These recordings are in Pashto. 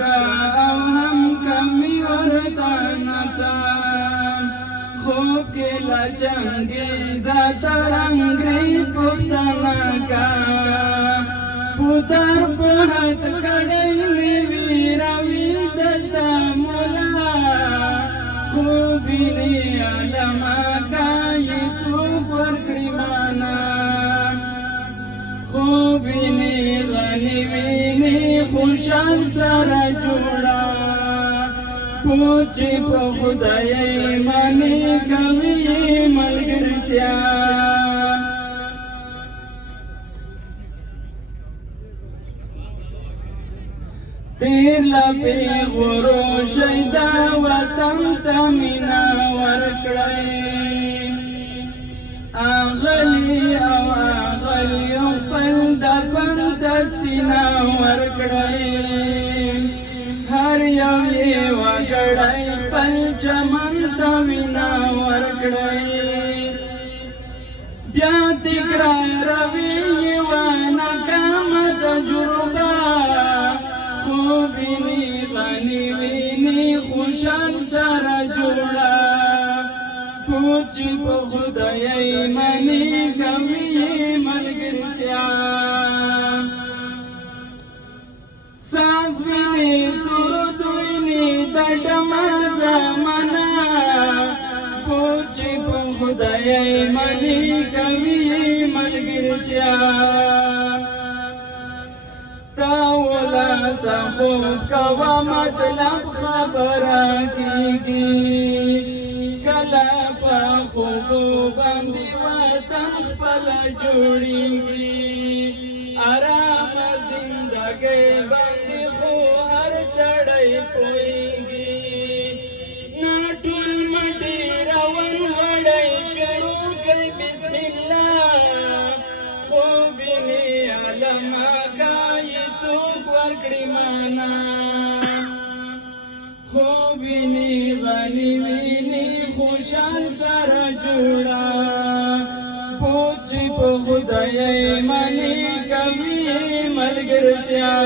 ډاډه او هم کمی ورته نڅا خوب کې له چنګیزه تر انګریز پوښتنه کا پوتر په هات کړی مې ویروي دلته مولا خوب ویني علما کایې څوک ورکړي مانا خوب ویني غني ویني خوشحال سره جوړه پوچې په خدای منې کوي ملګرتیا تیر لپې غرو شیدا وطن ته مینا ورکړئ اغلی او اغلی خپل دفن ته سپینا ورکړئ هر یو یې وګړی خپل چمن ته وینا ورکړئ بیا تکراروي یوه ناکامه تجربه خوب ویني غني ویني خوشحال سره جوړه پوچ په خدای منې کوي ملګرتیا ساز ویني سرود ویني د ډمه زمانه پوچ په خدای منې کوي ملګرتیا تاولا خوب کوا مطلب خبره کیږي کله په خوبو باندې وطن خپل جوړیږي آرام زندګۍ باندې خو هر سړی پوهیږي نا ټول مټې روان وړی شروع کوي بسم الله خوب ویني علما څوک ورکړي مانا خوب ویني غني ویني خوشحال سره جوړه پوچ په خدای منې کوي ملګرتیا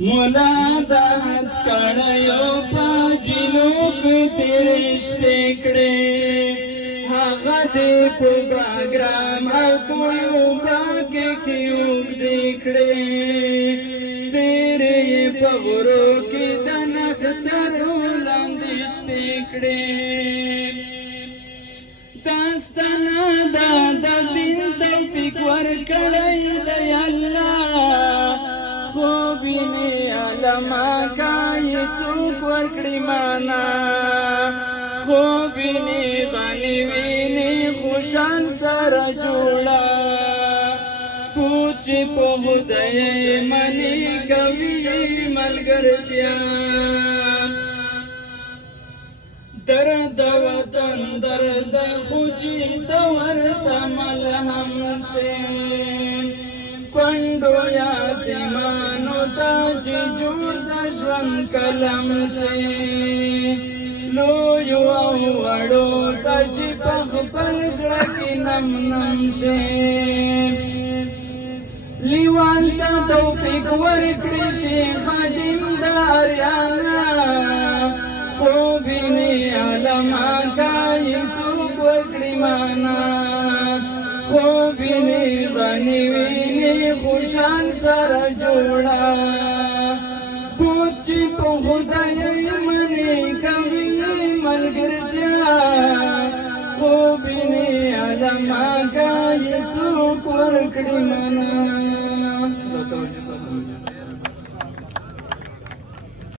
مولا دهت کړیو په جلو کې تیرې شپې کړې هغه دې په باګرام او کوی اوبه کې اوږدې کړې تیرې په غرو کې د نښترو لاندې شپې کړې داستانه دا د دین توفیق ورکړی دی الله خوب ویني علما کایې څوک ورکړي مانا خوب ویني غني ویني خوشحال سره جوړه پوچ په خدای منې کوي ملګرتیا درد وطن درد خو چې د ورته ملهم شي کونډو یتیمانو ته چې جوړ د ژوند قلم شي لویو او وړو ته چې په خپل زړه کې نم نم شي لیوال ته توفیق ورکړي شي خادم د اریانا خوب ویني علما کایې څوک ورکړي مانا خوب ویني غني ویني خوشحال سره جوړه پوچ په خدای منې کوي ملګرتیا خوب ویني علما کایې څوک ورکړي مانا